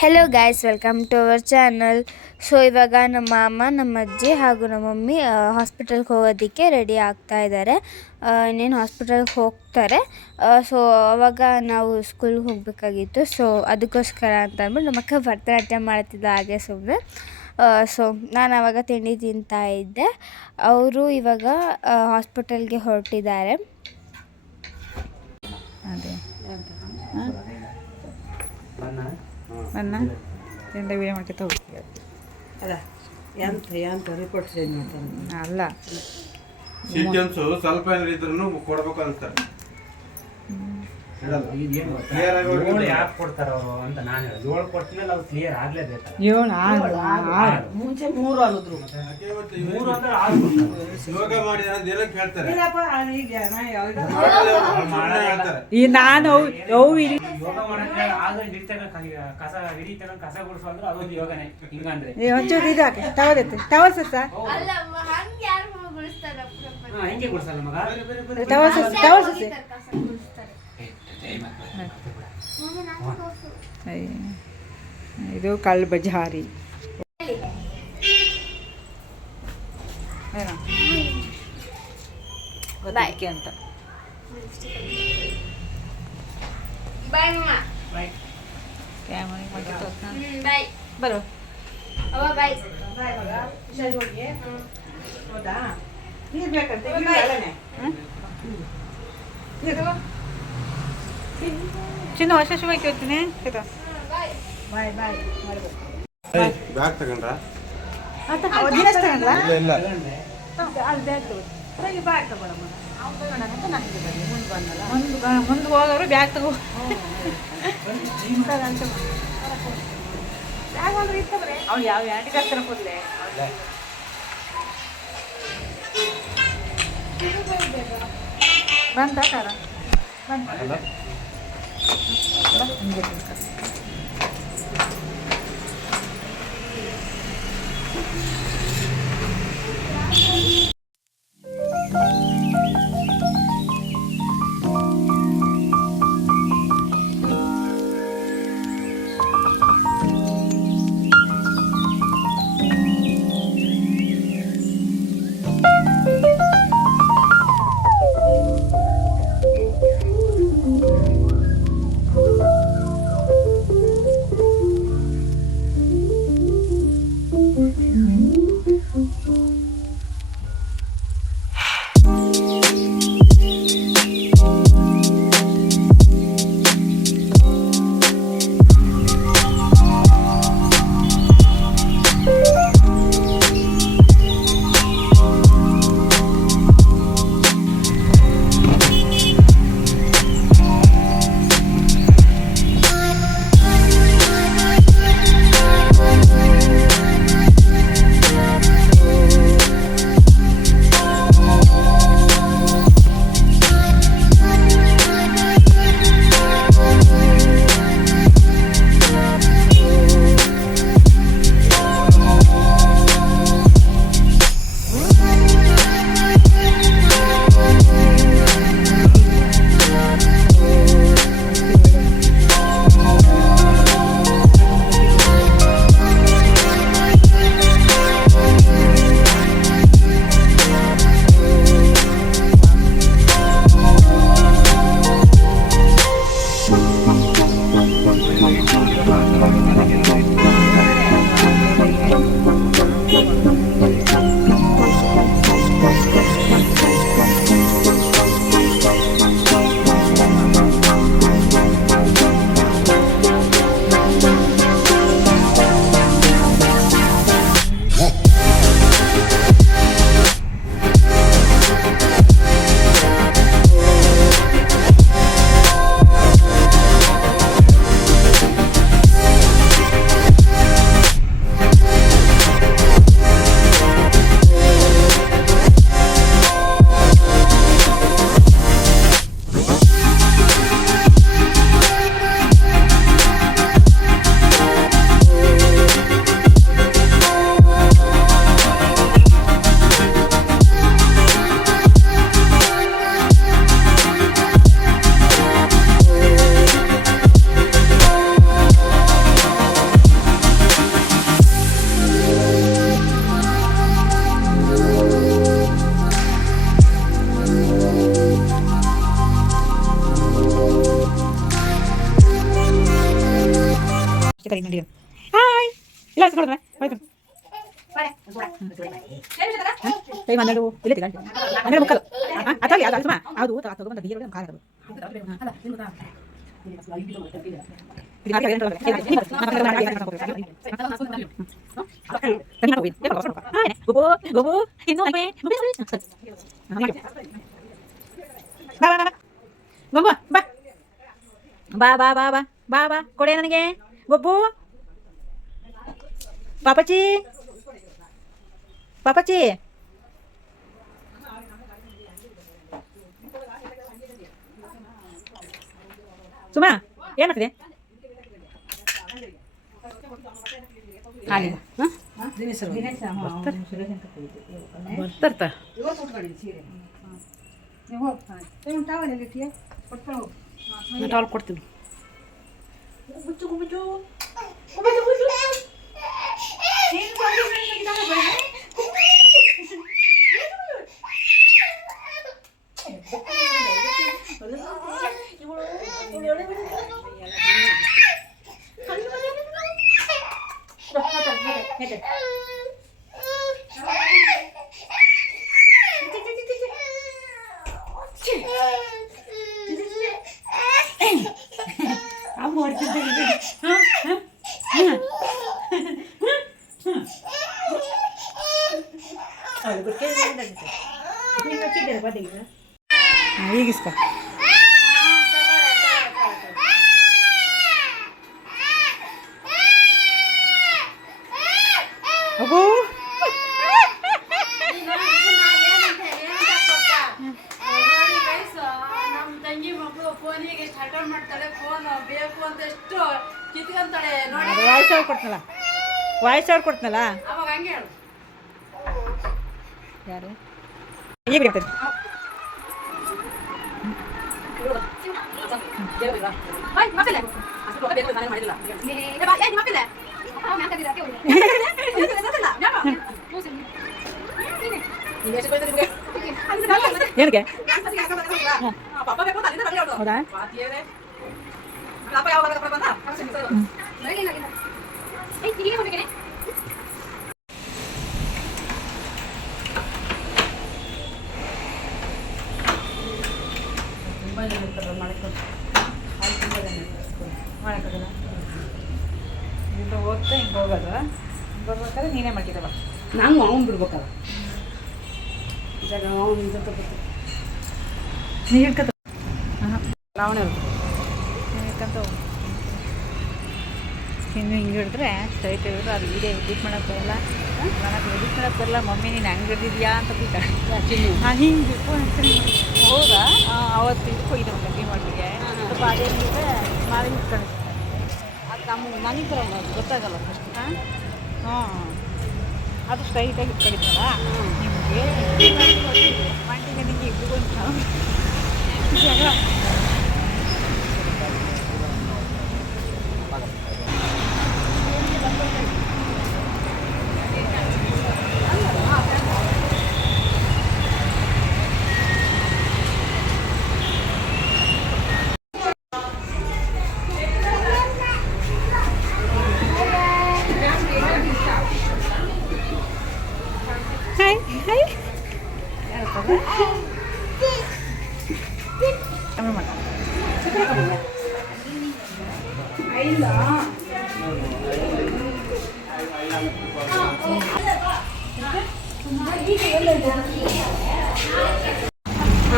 Hello guys, welcome to our channel. So ಇವಾಗ ನಮ್ಮ ಅಮ್ಮ, ನಮ್ಮ ಅಜ್ಜಿ ಹಾಗೂ ನಮ್ಮ ಮಮ್ಮಿ ಹಾಸ್ಪಿಟಲ್ಗೆ ಹೋಗೋದಕ್ಕೆ ರೆಡಿ ಆಗ್ತಾ ಇದ್ದಾರೆ. ಇನ್ನೇನು ಹಾಸ್ಪಿಟಲ್ಗೆ ಹೋಗ್ತಾರೆ. ಸೊ ಅವಾಗ ನಾವು ಸ್ಕೂಲ್ಗೆ ಹೋಗಬೇಕಾಗಿತ್ತು. ಸೊ ಅದಕ್ಕೋಸ್ಕರ ಅಂತ ಅಂದ್ಬಿಟ್ಟು ನಮ್ಮ ಅಕ್ಕ ಭರತನಾಟ್ಯ ಮಾಡ್ತಿದ್ದ ಹಾಗೆ ಸುಮ್ಮನೆ. ಸೊ ನಾನು ಆವಾಗ ತಿಂಡಿ ತಿಂತಾ ಇದ್ದೆ. ಅವರು ಇವಾಗ ಹಾಸ್ಪಿಟಲ್ಗೆ ಹೊರಟಿದ್ದಾರೆ. ಅದೇ ನನ್ನ ತಿಂದ ವೀಡಿಯೋ ಮಾಡ್ಕೊತ ಹೋಗ್ತೀವಿ. ಅಲ್ಲ ಎಂತ ರಿಪೋರ್ಟ್ ಚೇಂಜ್ ಮಾಡ್ತಾರೆ ಅಲ್ಲ ಸೀಕ್ವೆನ್ಸು ಸ್ವಲ್ಪ ಏನಾದ್ರು ಇದ್ರೂ ಕೊಡ್ಬೇಕು ಅಂತಾರೆ. ಯಾಕೆ ಕೊಡ್ತಾರ ಅವರು ಅಂತ ನಾನು ಹೇಳಿ 7 ಕೊಟ್ಮೇಲೆ ಅವ್ರು ಕ್ಲಿಯರ್ ಆಗ್ಲೇಬೇಕಲ್ಲ. 7 ಮುಂಚೆ 3 ಆಗಿದ್ರು. 3 ಅಂದ್ರೆ 6 ಯೋಗ ಮಾಡಿ ಏನಕ್ಕೆ ಹೇಳ್ತಾರೆ? ಇಲ್ಲಪ್ಪ ಈಗ ಹೇಳ್ತಾರೆ ಈ ನಾನು ಯೋಗ ಮಾಡಕ್ಕೆ ಆಗ ಕಸ ಹಿಡಿ ತಗೊಂಡು ಕಸ ಗುಡಿಸು ಅಂದ್ರೆ ಅದೊಂದು ಯೋಗನೇ. ಹಿಂಗಂದ್ರೆ ಒಂಚೂರು ಇದಾಕೆ ಟವಲ್ ಟವಲ್ ಸತ್ತ ಹಿಂಗೆ ಗುಡಿಸಲ್ಲ ಮಗ. ಟವಲ್ ಸಸಿ ಇದು ಕಳ್ಳ ಬಜಾರಿ. ಗೊತ್ತಾಯ್ಕೆ ಅಂತ ಬರೋ ಹೌದಾ ನೀರು ಬೇಕಂತ ಚಿನ್ನ ವರ್ಷ ಶುಭಕ್ಕೆ ಹೋಗ್ತೀನಿ. ಬಾಯ್ ಬಾಯ್ ಬ್ಯಾಗ್ ತಗೊಂಡ್ರ? ದಿನೇಶ್ ತಗೊಂಡ್ರ? ಇಲ್ಲ ಅಲ್ಲಿ ಬ್ಯಾಗ್ ತಗೋ ಬ್ಯಾಗ್ ತಗೊಳಮ್ಮ. ಮುಂದೆ ಹೋದವರು ಬ್ಯಾಗ್ ತಗೋ. ಅವ್ನು ಯಾವ ಆಂಟಿ ಕರ್ತಾರ ಕೂದಲೇ ಬಂತ ಕಾರ ಬಂತ. ಕೈ ನೋಡಿ ಹಾಯ್ ಇಲ್ಲ ಕೊಡ್ರೆ ಕೈ ಮಂದಳು ಇಲ್ಲ ಅಂದ್ರೆ ಮುಕ್ಕಲು ಅಥವಾ ಯಾವುದು ಸುಮ್ಮ ಅದು ತಗೊಂಡು ಬೀರು ಕಾಲ ಅದು ಬಾ ಬಾ ಬಾ ಬಾ ಬಾ ಬಾ ಕೊಡೆ ನನಗೆ ಗೊಬ್ಬು ಪಾಪಚ್ಚಿ ಪಾಪಚ್ಚಿ ಸುಮಾ ಏನು ಮಾಡ್ತಿದೆ ಟಾಲ್ ಕೊಡ್ತೀನಿ ಈಗಿಸ್ಕ ಅಬ್ಬೋ ನಮ್ಮ ತಂಗಿ ಮಕ್ಕಳು ಫೋನಿಗೆ ಸ್ಟಾರ್ಟ್ ಮಾಡ್ತಾಳೆ ಫೋನ್ ಬೇಕು ಅಂತ ಎಷ್ಟು ಕಿತ್ಕೊಂತಾಳೆ ನೋಡಿ ವಾಯ್ಸ್ ಅವ್ರು ಕೊಡ್ತನಲ್ಲ ಅವಾಗ ಹಂಗೆ ಹೇಳು ಯಾರು ಈಗ ಬಿಡ್ತಾರೆ ಏನಕ್ಕೆ ಹೌದಾ ಇದು ಓದ್ತಾ ಹಿಂಗೆ ಹೋಗೋದು ಬರ್ಬೇಕಾದ್ರೆ ನೀನೇ ಮಾಡ್ತಿದ್ದವ ನಾನು ಅವ್ನು ಬಿಡ್ಬೇಕಲ್ಲ ಜಾಗ ಅವ್ನು ಇದು ತಗೋತೀನಿ ನೀ ಹಿಡ್ಕತ ರಾವಣ ಹಿಡ್ಕಂತ ಇನ್ನು ಹಿಂಗೆ ಹಿಡಿದ್ರೆ ಸ್ಟ್ರೈಟ್ ಹಿಡಿದ್ರೆ ಅದು ವಿಡಿಯೋ ಎಡಿಟ್ ಮಾಡೋಕ್ಕೆ ಬರಲ್ಲ ನನಗೆ ಎಡಿಟ್ ಮಾಡೋಕ್ಕೆ ಬರಲ್ಲ ಮಮ್ಮಿ ನೀನು ಹಂಗೆ ಹಿಡಿದಿದ್ಯಾ ಅಂತ ಬಿಟ್ಟ ಹಾಂ ಹಿಂಗೆ ಫೋನ್ ಹಚ್ಚಿರಿ ಹೌದಾ ಅವತ್ತು ಇದಕ್ಕೆ ಹೋಗಿದ್ದೆ ಮದುವೆ ಮಾಡಲಿಕ್ಕೆ ಸ್ವಲ್ಪ ಅದೇನಿದೆ ಮಾವಿನ ಕಳಿಸ್ತಾರೆ ಅದು ನನಗೆ ಬರಲ್ಲ ಅದು ಗೊತ್ತಾಗಲ್ಲ ಫಸ್ಟ್ ಹಾಂ ಅದು ಸ್ಟ್ರೈಟಾಗಿ ಇಟ್ಕೊಂಡಿದ್ದಲ್ಲ ನಿಮಗೆ ಮಂಟಿಗೆ ನಿಮಗೆ ಇಬ್ಬರು ಜಗಳ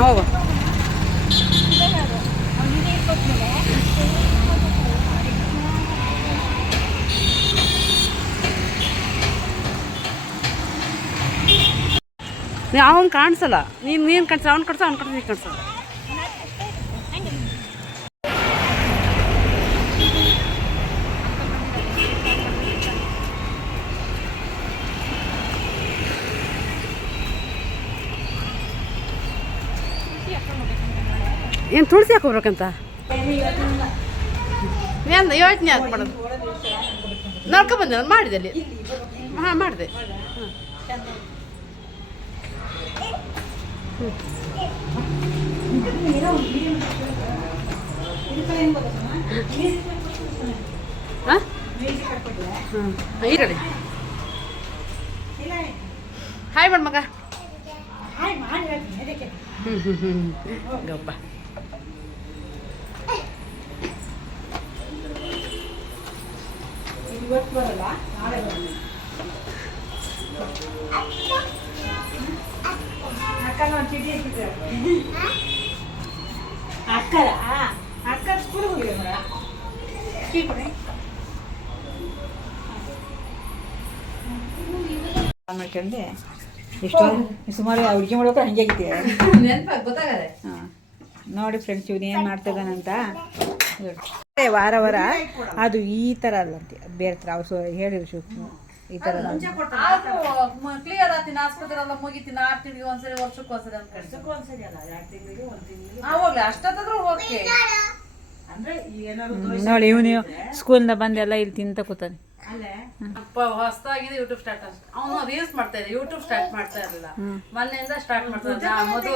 ಹೋಗು ಅವನು ಕಾಣಿಸಲ್ಲ ನೀನು ಕಾಣಿಸ ಅವ್ನು ಕಾಣಿಸ ಅವ್ನು ಕಾಣಿಸ ನೀನು ಕಾಣಿಸಲ್ಲ ಏನು ತುಳಸಿ ಹಾಕೋಬೇಕಂತ ಏನು ಯೋಚನೆ ಯಾಕೆ ಮಾಡೋದು ನೋಡ್ಕೊಬಂದೆ ನಾನು ಮಾಡಿದೆ ಅಲ್ಲಿ ಹಾಂ ಮಾಡಿದೆ ಹಾಂ ಇರಲಿ ಹಾಯ್ ಮಾಡು ಮಗ ಗಪ್ಪ ಅಕ್ಕ ಸ್ಕೂಲ್ಗೆ ಹೋಗಿದೆ ಮರ ಮಾಡ್ಕೊಂಡೆ ಎಷ್ಟೋ ಸುಮಾರು ಹುಡುಗಿ ಮಾಡೋಕೆ ಹಂಗೆ ಆಗಿದ್ದೆ ಗೊತ್ತಾಗದೆ ಹಾಂ ನೋಡಿ ಫ್ರೆಂಡ್ಸ್ ಇವನು ಏನು ಮಾಡ್ತಿದ್ದಾನಂತ ವಾರ ವಾರ ಅದು ಈ ಥರ ಅಲ್ಲಂತೆ ಬೇರೆ ಥರ ಅವ್ರು ಹೇಳಿದ್ರು ಶಿವಕುಮಾರ್ ಈ ಥರ ಕ್ಲಿಯರ್ ಆಗ್ತೀನಿ ಆಸ್ಪತ್ರೆ ಎಲ್ಲ ಮುಗಿತೀನಿ 6 ತಿಂಗಳಿಗೆ ಒಂದ್ಸರಿ ವರ್ಷಕ್ಕೆ ಒಂದ್ಸರಿ ಅಂತ ವರ್ಷಕ್ಕೆ ಒಂದ್ಸರಿ ಅಲ್ಲ 2 ತಿಂಗಳಿಗೆ 1 ತಿಂಗಳಿಗೆ ಹೋಗ್ಲಿ ಅಷ್ಟಾದ್ರೂ ಓಕೆ ಅಂದ್ರೆ ನೋಡಿ ಇವನು ಸ್ಕೂಲಿಂದ ಬಂದೆಲ್ಲ ಇಲ್ಲಿ ತಿಂತ ಕೂತಾನೆ ಹೊಸದಾಗಿದೆ ಯೂಟ್ಯೂಬ್ ಸ್ಟಾರ್ಟ್ ಅವನು ರೀಲ್ಸ್ ಮಾಡ್ತಾ ಇದ್ದ ಯೂಟ್ಯೂಬ್ ಸ್ಟಾರ್ಟ್ ಮಾಡ್ತಾ ಇರಲಿಲ್ಲ ಮೊನ್ನೆಯಿಂದ ಸ್ಟಾರ್ಟ್ ಮಾಡ್ತಾ ಮಧು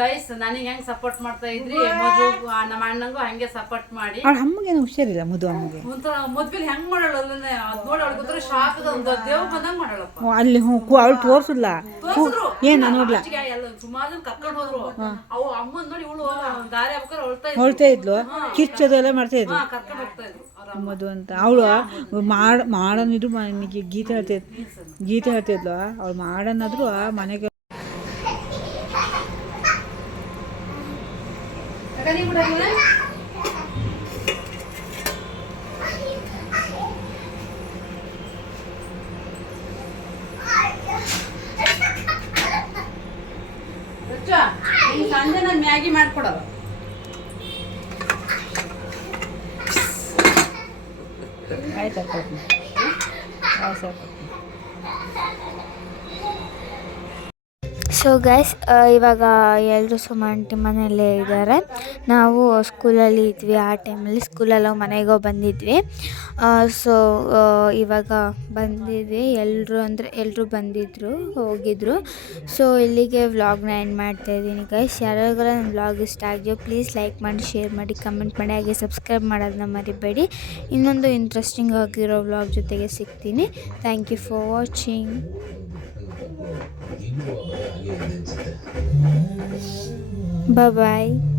ಗೈಸ್ ನನಗೆ ಹೆಂಗ್ ಸಪೋರ್ಟ್ ಮಾಡ್ತಾ ಇದ್ರಿ ಮಧು ನಮ್ಮ ಅಣ್ಣಂಗೂ ಹಂಗೆ ಸಪೋರ್ಟ್ ಮಾಡಿ ಅವಳ ಅಮ್ಮಗೇನು ಹುಷಾರಿಲ್ಲ ಮಧು ಅಮ್ಮಗೆ ಒಂಥರ ಮದ್ವೆಲಿ ಹೆಂಗ್ ಮಾಡಲ್ಲ ಅದ್ ನೋಡಿ ಅವ್ಳಿಗೆ ಶಾಕ್ ಒಂದು ದೇವ್ ಬಂದಂಗ್ ಮಾಡಲ್ಲಪ್ಪ ಅಲ್ಲಿ ಅವಳು ತೋರ್ಸಿಲ್ಲ ಏನ್ ನಾನು ನೋಡ್ಲಾ ಎಲ್ಲ ಸುಮಾರು ಜನ ಕರ್ಕೊಂಡು ಹೋದ್ರು ಅವು ಅಮ್ಮನ್ ನೋಡಿ ಇವಳು ದಾರಿ ಆಗ್ಬೇಕಾದ್ರೆ ಹೊಳ್ತಾ ಇದ್ಲು ಕಿಚ್ಚದು ಎಲ್ಲ ಮಾಡ್ತಾ ಇದ್ಲು ಕರ್ಕೊಂಡು ಹೋಗ್ತಾ ಇದ್ರು ಮಧು ಅಂತ ಅವಳು ಮಾಡೋನಿದ್ರು ನನಗೆ ಗೀತೆ ಹೇಳ್ತಿದ್ಲು ಅವಳು ಮಾಡೋನಾದ್ರು ಮನೆಗೆ ಸಂಜೆ ನಾನು ಮ್ಯಾಗಿ ಮಾಡ್ಕೊಡಲ್ಲ ಆಯ್ತು ಸೊ ಗೈಸ್ ಇವಾಗ ಎಲ್ಲರೂ ಸುಮಾಂಟಿ ಮನೆಯಲ್ಲೇ ಇದ್ದಾರೆ. ನಾವು ಸ್ಕೂಲಲ್ಲಿ ಇದ್ವಿ, ಆ ಟೈಮಲ್ಲಿ ಸ್ಕೂಲಲ್ಲಿ ಮನೆಗೋ ಬಂದಿದ್ವಿ. ಸೊ ಇವಾಗ ಬಂದಿದ್ವಿ, ಎಲ್ಲರೂ ಬಂದಿದ್ದರು, ಹೋಗಿದ್ರು. ಸೊ ಇಲ್ಲಿಗೆ ವ್ಲಾಗ್ನ ಎಂಡ್ ಮಾಡ್ತಾಯಿದ್ದೀನಿ ಗೈಸ್. ಯಾರಿಗೆಲ್ಲ ನನ್ನ ವ್ಲಾಗ್ ಇಷ್ಟ ಆಗಿದೆಯೋ ಪ್ಲೀಸ್ ಲೈಕ್ ಮಾಡಿ, ಶೇರ್ ಮಾಡಿ, ಕಮೆಂಟ್ ಮಾಡಿ, ಹಾಗೆ ಸಬ್ಸ್ಕ್ರೈಬ್ ಮಾಡೋದನ್ನ ಮರಿಬೇಡಿ. ಇನ್ನೊಂದು ಇಂಟ್ರೆಸ್ಟಿಂಗ್ ಆಗಿರೋ ವ್ಲಾಗ್ ಜೊತೆಗೆ ಸಿಗ್ತೀನಿ. Thank you for watching. Bye bye.